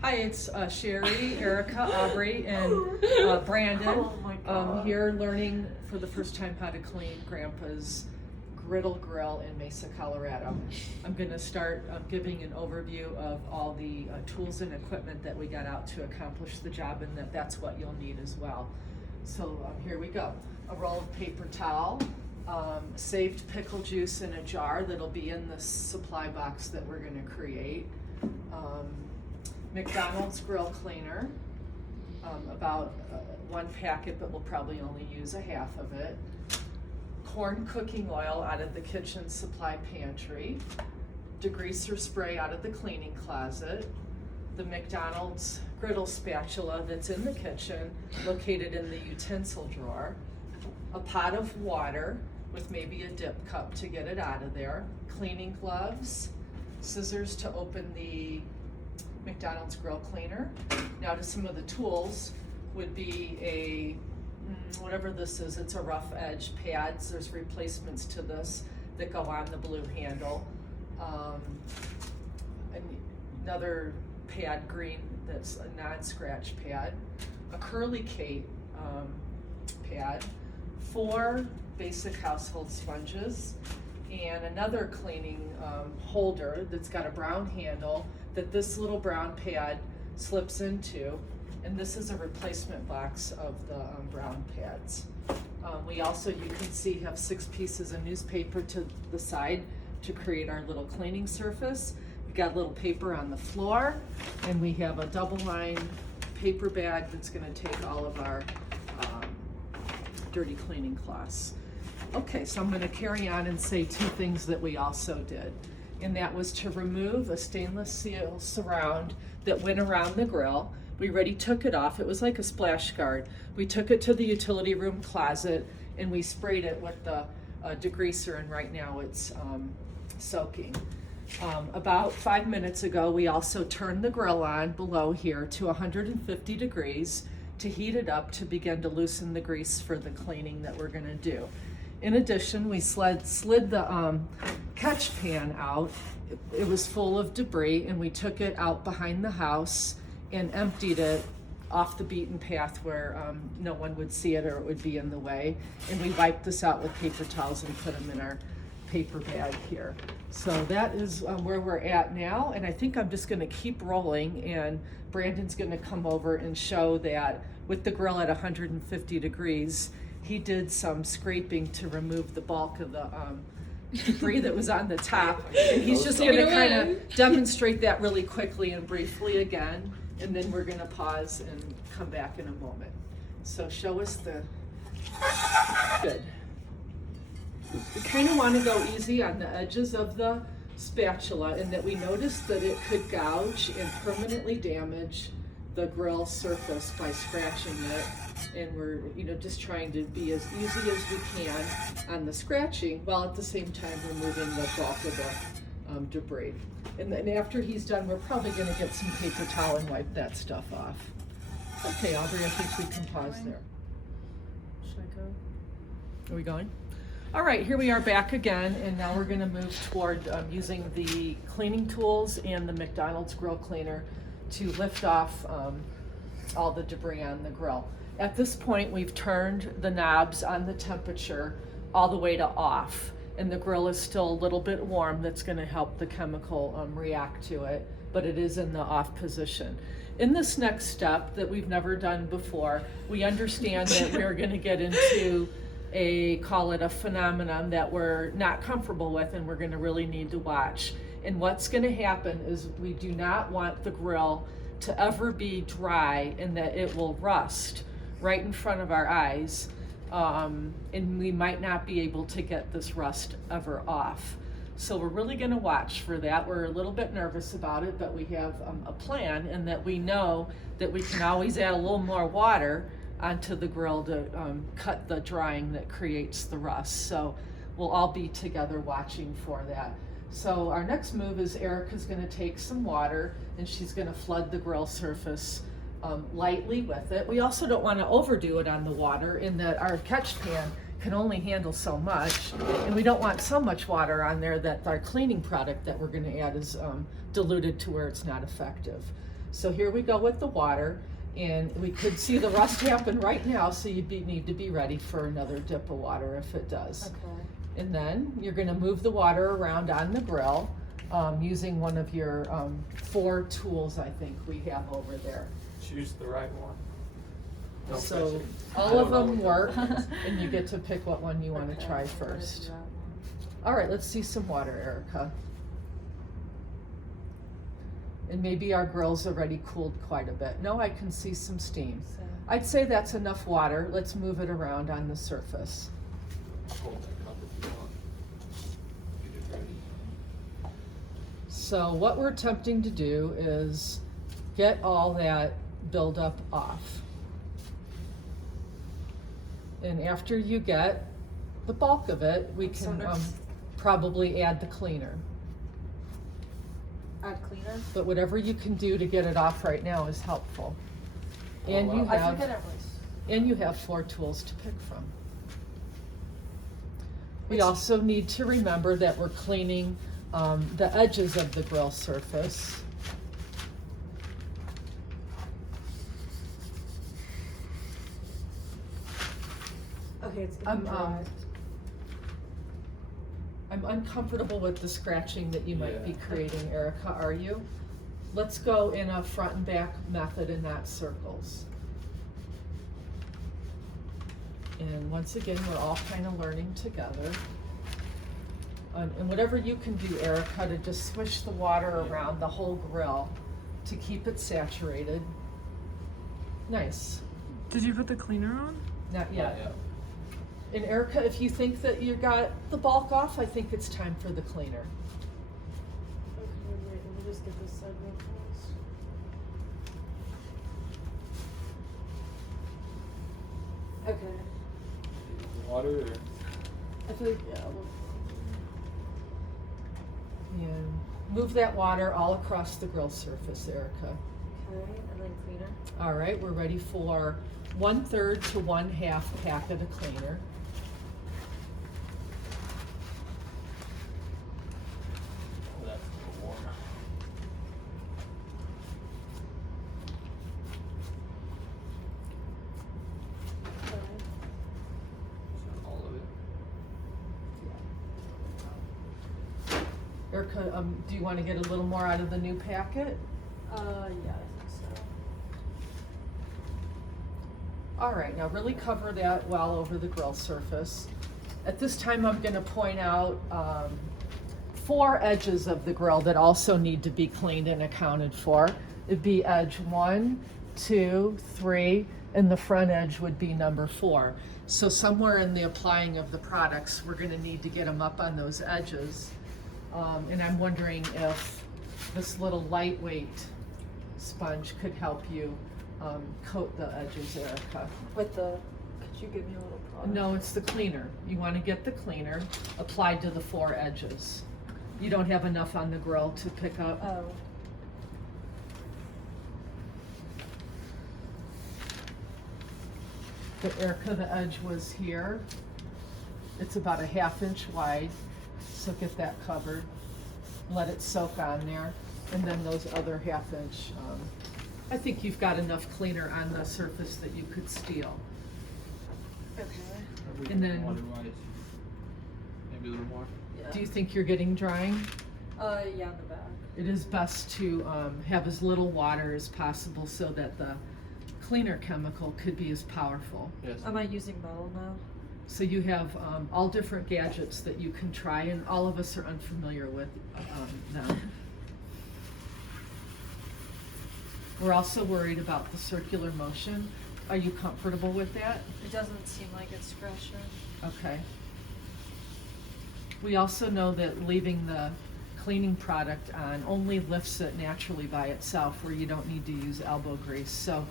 Hi, it's Sherry, Erica, Aubrey, and Brandon. Oh my God. Here learning for the first time how to clean Grandpa's griddle grill in Mesa, Colorado. I'm going to start giving an overview of all the tools and equipment that we got out to accomplish the job, and that's what you'll need as well. So here we go. A roll of paper towel, saved pickle juice in a jar that'll be in the supply box that we're going to create. McDonald's grill cleaner, about one packet, but we'll probably only use a half of it. Corn cooking oil out of the kitchen supply pantry. Degreaser spray out of the cleaning closet. The McDonald's griddle spatula that's in the kitchen, located in the utensil drawer. A pot of water with maybe a dip cup to get it out of there. Cleaning gloves. Scissors to open the McDonald's grill cleaner. Now to some of the tools would be a, whatever this is, it's a rough edge pads. There's replacements to this that go on the blue handle. Another pad green that's a non-scratch pad. A curly Kate pad. 4 basic household sponges. And another cleaning holder that's got a brown handle that this little brown pad slips into, and this is a replacement box of the brown pads. We also, you can see, have 6 pieces of newspaper to the side to create our little cleaning surface. We've got a little paper on the floor, and we have a double line paper bag that's going to take all of our dirty cleaning cloths. Okay, so I'm going to carry on and say 2 things that we also did, and that was to remove a stainless steel surround that went around the grill. We already took it off. It was like a splash guard. We took it to the utility room closet and we sprayed it with the degreaser, and right now it's soaking. About 5 minutes ago, we also turned the grill on below here to 150 degrees to heat it up to begin to loosen the grease for the cleaning that we're going to do. In addition, we slid the catch pan out. It was full of debris, and we took it out behind the house and emptied it off the beaten path where no one would see it or it would be in the way. And we wiped this out with paper towels and put them in our paper bag here. So that is where we're at now, and I think I'm just going to keep rolling, and Brandon's going to come over and show that with the grill at 150 degrees, he did some scraping to remove the bulk of the debris that was on the top, and he's just going to kind of demonstrate that really quickly and briefly again, and then we're going to pause and come back in a moment. So show us the good. We kind of want to go easy on the edges of the spatula, in that we noticed that it could gouge and permanently damage the grill surface by scratching it, and we're just trying to be as easy as we can on the scratching while at the same time removing the bulk of the debris. And then after he's done, we're probably going to get some paper towel and wipe that stuff off. Okay, Aubrey, I think we can pause there. Should I go? Are we going? All right, here we are back again, and now we're going to move toward using the cleaning tools and the McDonald's grill cleaner to lift off all the debris on the grill. At this point, we've turned the knobs on the temperature all the way to off, and the grill is still a little bit warm. That's going to help the chemical react to it, but it is in the off position. In this next step that we've never done before, we understand that we're going to get into call it a phenomenon that we're not comfortable with, and we're going to really need to watch. And what's going to happen is we do not want the grill to ever be dry and that it will rust right in front of our eyes, and we might not be able to get this rust ever off. So we're really going to watch for that. We're a little bit nervous about it, but we have a plan, and that we know that we can always add a little more water onto the grill to cut the drying that creates the rust. So we'll all be together watching for that. So our next move is Erica's going to take some water, and she's going to flood the grill surface lightly with it. We also don't want to overdo it on the water, in that our catch pan can only handle so much, and we don't want so much water on there that our cleaning product that we're going to add is diluted to where it's not effective. So here we go with the water, and we could see the rust happen right now, so you need to be ready for another dip of water if it does. Okay. And then you're gonna move the water around on the grill using one of your 4 tools I think we have over there. Choose the right one. Don't So touch it. I all don't of know them what work, that is. and you get to pick what one you wanna Okay, try I'm gonna do first. that one. All right, let's see some water, Erica. And maybe our grill's already cooled quite a bit. No, I can see some steam. So, I'd say that's enough water. Let's move it around on the surface. Hold that cup if you want. Get it ready. So what we're attempting to do is get all that buildup off. And after you get the bulk of it, we So can next- probably add the cleaner. add cleaner? But whatever you can do to get it off right now is helpful. And wow. you I forget have, it was. and you have 4 tools to pick from. We Which- also need to remember that we're cleaning the edges of the grill surface. Okay, it's I'm, getting dry. I'm uncomfortable with the scratching that you might be Yeah. creating, Erica, are you? Let's go in a front and back method and not circles. And once again, we're all kind of learning together. And whatever you can do, Erica, to just swish the water around the whole grill to keep it saturated. Nice. Did you put the cleaner on? Not yet. Yeah. And Erica, if you think that you got the bulk off, I think it's time for the cleaner. Okay, wait, let me just get this side real fast. Okay. Water or? I feel like, yeah, well, And move that water all across the grill surface, Erica. okay, and then cleaner. All right, we're ready for 1/3 to 1/2 packet of cleaner. Oh, that's a little warm. Okay. Is that all of it? Erica, do you want to get a little more out of the new packet? Yeah, I think so. All right, now really cover that well over the grill surface. At this time, I'm going to point out 4 edges of the grill that also need to be cleaned and accounted for. It'd be edge 1, 2, 3, and the front edge would be number 4. So somewhere in the applying of the products, we're going to need to get them up on those edges. And I'm wondering if this little lightweight sponge could help you coat the edges, Erica. With the, could you give me a little product? No, it's the cleaner. You want to get the cleaner applied to the 4 edges. You don't have enough on the grill to pick up. Oh. But Erica, the edge was here. It's about a 1/2 inch wide, so get that covered. Let it soak on there, and then those other 1/2 inch. I think you've got enough cleaner on the surface that you could steal. Okay. And then- Water-wise, maybe a little more? Yeah. Do you think you're getting drying? Yeah, in the back. It is best to have as little water as possible so that the cleaner chemical could be as powerful. Yes. Am I using metal now? So you have all different gadgets that you can try, and all of us are unfamiliar with them. We're also worried about the circular motion. Are you comfortable with that? It doesn't seem like it's scratching. Okay. We also know that leaving the cleaning product on only lifts it naturally by itself, where you don't need to use elbow grease. So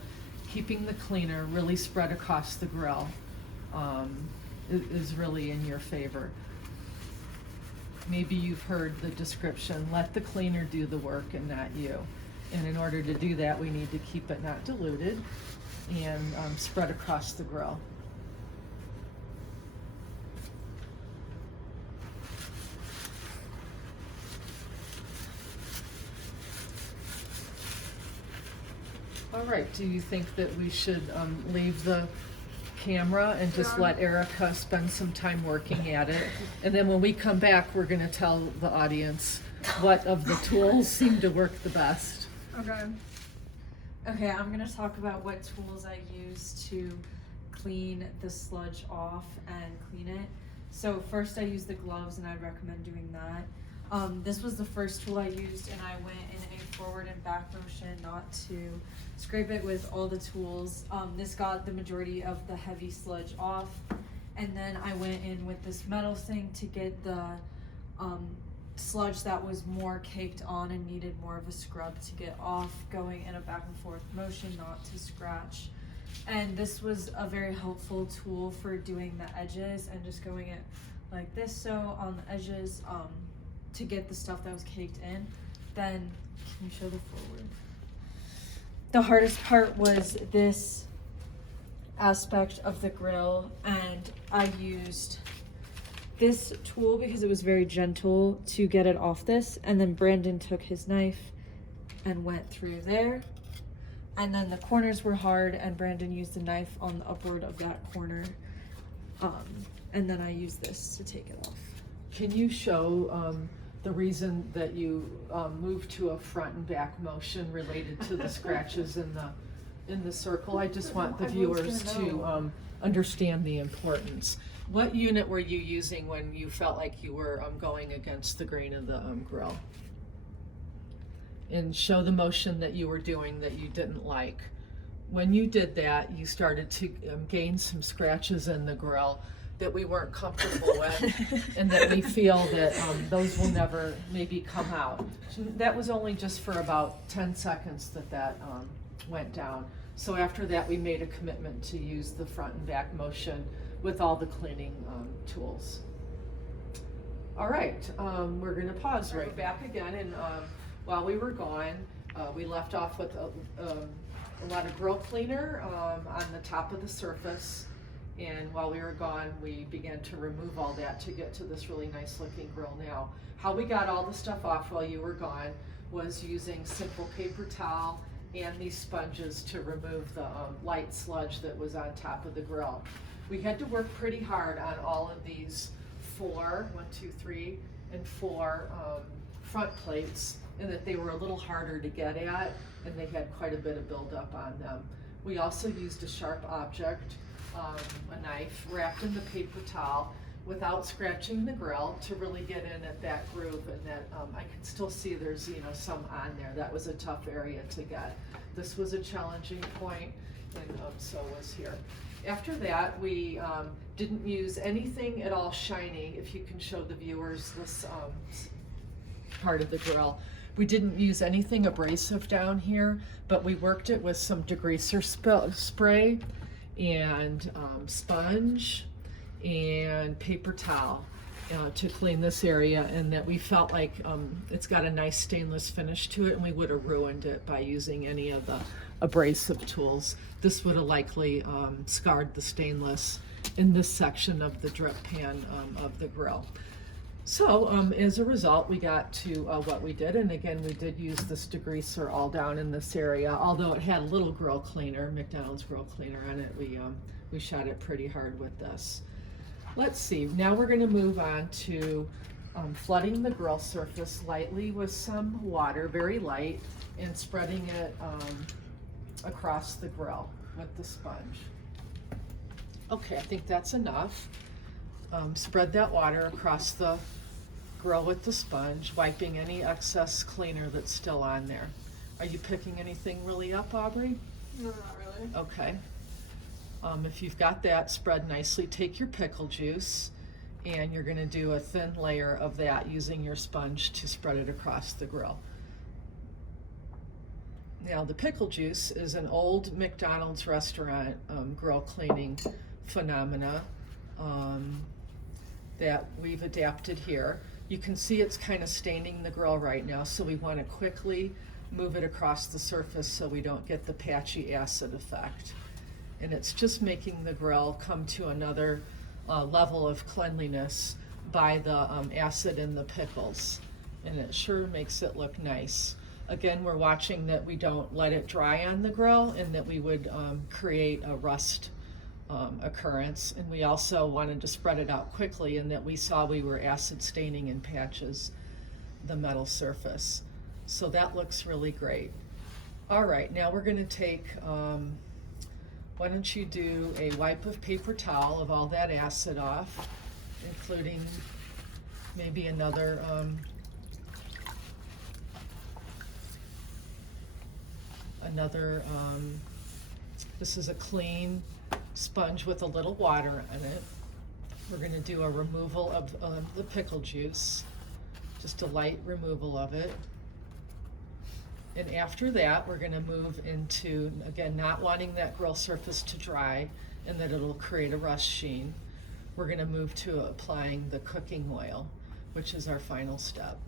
keeping the cleaner really spread across the grill is really in your favor. Maybe you've heard the description, let the cleaner do the work and not you. And in order to do that, we need to keep it not diluted and spread across the grill. All right, do you think that we should leave the camera and just let Erica spend some time working at it? And then when we come back, we're gonna tell the audience what of the tools seem to work the best. Okay. Okay, I'm gonna talk about what tools I use to clean the sludge off and clean it. So first I use the gloves, and I'd recommend doing that. This was the first tool I used, and I went in a forward and back motion not to scrape it with all the tools. This got the majority of the heavy sludge off, and then I went in with this metal thing to get the sludge that was more caked on and needed more of a scrub to get off, going in a back and forth motion not to scratch. And this was a very helpful tool for doing the edges and just going it like this, so on the edges, to get the stuff that was caked in. Then, can you show the forward? The hardest part was this aspect of the grill, and I used this tool because it was very gentle to get it off this, and then Brandon took his knife and went through there, and then the corners were hard, and Brandon used the knife on the upward of that corner, and then I used this to take it off. Can you show the reason that you moved to a front and back motion related to the scratches in the circle? I just want the viewers to understand the importance. What unit were you using when you felt like you were going against the grain of the grill? And show the motion that you were doing that you didn't like. When you did that, you started to gain some scratches in the grill that we weren't comfortable with, and that we feel that those will never maybe come out. That was only just for about 10 seconds that went down. So after that, we made a commitment to use the front and back motion with all the cleaning tools. All right, we're gonna pause right back again, and while we were gone, we left off with a lot of grill cleaner on the top of the surface. And while we were gone, we began to remove all that to get to this really nice looking grill now. How we got all the stuff off while you were gone was using simple paper towel and these sponges to remove the light sludge that was on top of the grill. We had to work pretty hard on all of these four front plates, and that they were a little harder to get at, and they had quite a bit of buildup on them. We also used a sharp object, a knife wrapped in the paper towel without scratching the grill to really get in at that groove, and that I can still see there's some on there. That was a tough area to get. This was a challenging point, and so was here. After that, we didn't use anything at all shiny. If you can show the viewers this part of the grill. We didn't use anything abrasive down here, but we worked it with some degreaser spray and sponge and paper towel to clean this area, and that we felt like it's got a nice stainless finish to it, and we would have ruined it by using any of the abrasive tools. This would have likely scarred the stainless in this section of the drip pan of the grill. So as a result, we got to what we did, and again, we did use this degreaser all down in this area. Although it had a little grill cleaner, McDonald's grill cleaner on it, we shot it pretty hard with this. Let's see, now we're gonna move on to flooding the grill surface lightly with some water, very light, and spreading it across the grill with the sponge. Okay, I think that's enough. Spread that water across the grill with the sponge, wiping any excess cleaner that's still on there. Are you picking anything really up, Aubrey? No, not really. Okay. If you've got that spread nicely, take your pickle juice, and you're gonna do a thin layer of that using your sponge to spread it across the grill. Now, the pickle juice is an old McDonald's restaurant grill cleaning phenomena that we've adapted here. You can see it's kind of staining the grill right now, so we want to quickly move it across the surface so we don't get the patchy acid effect. And it's just making the grill come to another level of cleanliness by the acid in the pickles. And it sure makes it look nice. Again, we're watching that we don't let it dry on the grill and that we would create a rust occurrence. And we also wanted to spread it out quickly, and that we saw we were acid staining in patches the metal surface. So that looks really great. All right, now we're gonna take, why don't you do a wipe of paper towel of all that acid off, including maybe another, this is a clean sponge with a little water in it. We're gonna do a removal of the pickle juice, just a light removal of it. And after that, we're gonna move into, again, not wanting that grill surface to dry and that it'll create a rust sheen. We're gonna move to applying the cooking oil, which is our final step.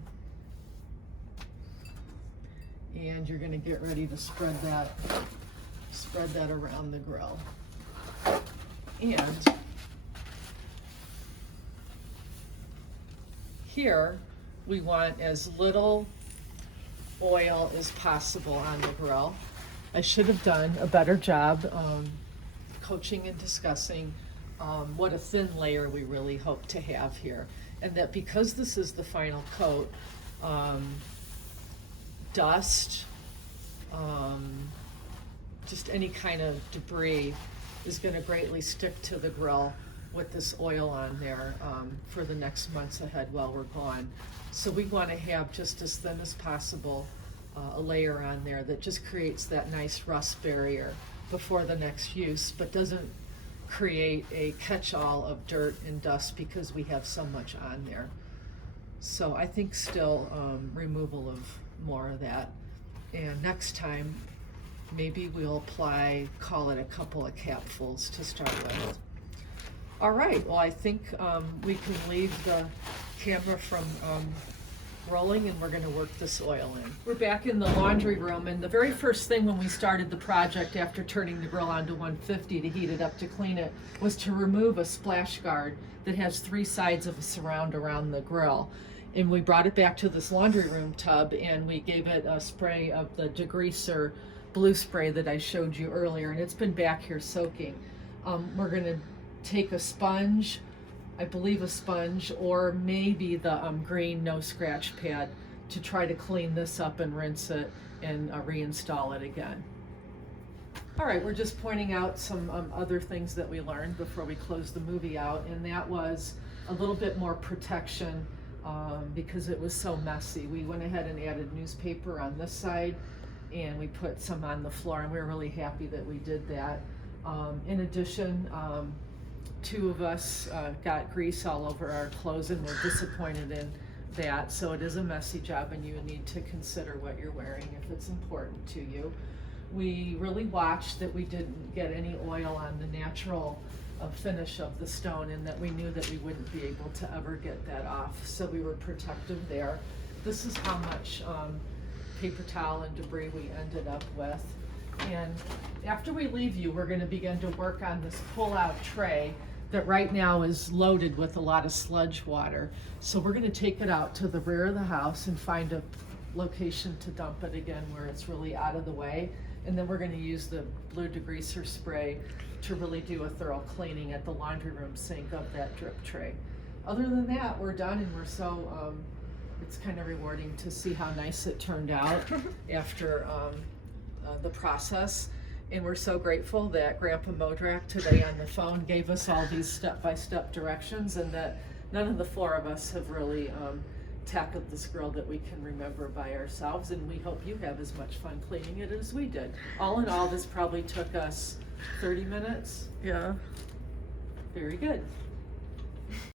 And you're gonna get ready to spread that around the grill. And here, we want as little oil as possible on the grill. I should have done a better job coaching and discussing what a thin layer we really hope to have here. And that because this is the final coat, dust, just any kind of debris is gonna greatly stick to the grill with this oil on there for the next months ahead while we're gone. So we wanna have just as thin as possible a layer on there that just creates that nice rust barrier before the next use, but doesn't create a catch-all of dirt and dust because we have so much on there. So I think still removal of more of that. And next time, maybe we'll apply, call it a couple of capfuls to start with. All right, well, I think we can leave the camera from rolling, and we're gonna work this oil in. We're back in the laundry room, and the very first thing when we started the project after turning the grill on to 150 to heat it up to clean it was to remove a splash guard that has 3 sides of a surround around the grill. And we brought it back to this laundry room tub, and we gave it a spray of the degreaser blue spray that I showed you earlier, and it's been back here soaking. We're gonna take a sponge, I believe a sponge, or maybe the green no scratch pad to try to clean this up and rinse it and reinstall it again. All right, we're just pointing out some other things that we learned before we close the movie out, and that was a little bit more protection because it was so messy. We went ahead and added newspaper on this side, and we put some on the floor, and we were really happy that we did that. In addition, 2 of us got grease all over our clothes, and we're disappointed in that. So it is a messy job, and you need to consider what you're wearing if it's important to you. We really watched that we didn't get any oil on the natural finish of the stone, and that we knew that we wouldn't be able to ever get that off. So we were protective there. This is how much paper towel and debris we ended up with. And after we leave you, we're going to begin to work on this pull-out tray that right now is loaded with a lot of sludge water. So we're going to take it out to the rear of the house and find a location to dump it again where it's really out of the way. And then we're going to use the blue degreaser spray to really do a thorough cleaning at the laundry room sink of that drip tray. Other than that, we're done, and we're so, it's kind of rewarding to see how nice it turned out after the process. And we're so grateful that Grandpa Modrak today on the phone gave us all these step-by-step directions, and that none of the 4 of us have really tackled this grill that we can remember by ourselves, and we hope you have as much fun cleaning it as we did. All in all, this probably took us 30 minutes. Yeah. Very good.